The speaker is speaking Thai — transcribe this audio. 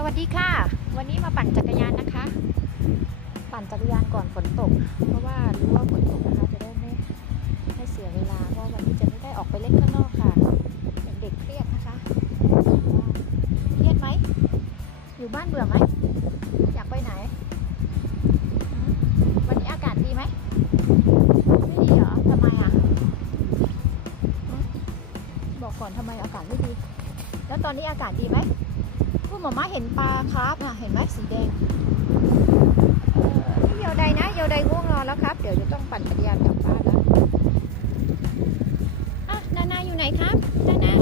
สวัสดีค่ะ วันนี้มาปั่นจักรยานนะคะ ปั่นจักรยานก่อนฝนตก เพราะว่ารู้ว่าฝนตกนะคะจะได้ไม่ไม่เสียเวลาเพราะวันนี้จะไม่ได้ออกไปเล่นข้างนอกค่ะเด็กๆเครียดนะคะเครียดไหมอยู่บ้านเบื่อไหมอยากไปไหน วันนี้อากาศดีไหมไม่ดีเหรอทำไมอะบอกก่อนทำไมอากาศไม่ดี แล้วตอนนี้อากาศดีไหม คุณหมอมาเห็นปลาคราฟน่ะเห็นไหมสีแดงเออนี่เยาวใดนะเยาวใดง่วงนอนแล้วครับ เดี๋ยวจะต้องปั่นจักรยานกลับบ้านแล้วอะนานาอยู่ไหนครับนานา